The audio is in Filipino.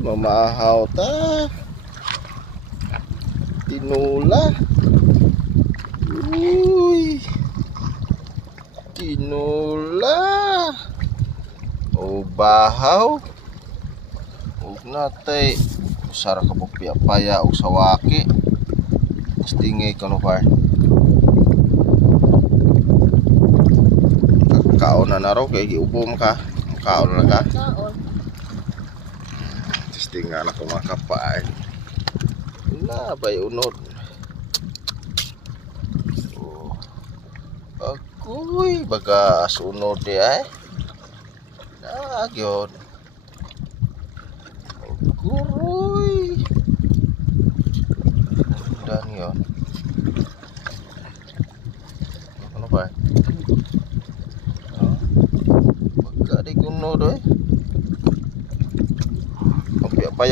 Mamahaw ta. Tinula. Uy. Tinula. O bahaw. Ug natay usara ka paya og sawaki. Stingay ka no par. Kaon na raw kay giubom ka. Kaon na ka. Kaon. Testingan ako mga kapay. Na bay unod. Oh. Agoy baga sunod di ay. Nagyon. Agoy. Dan yon.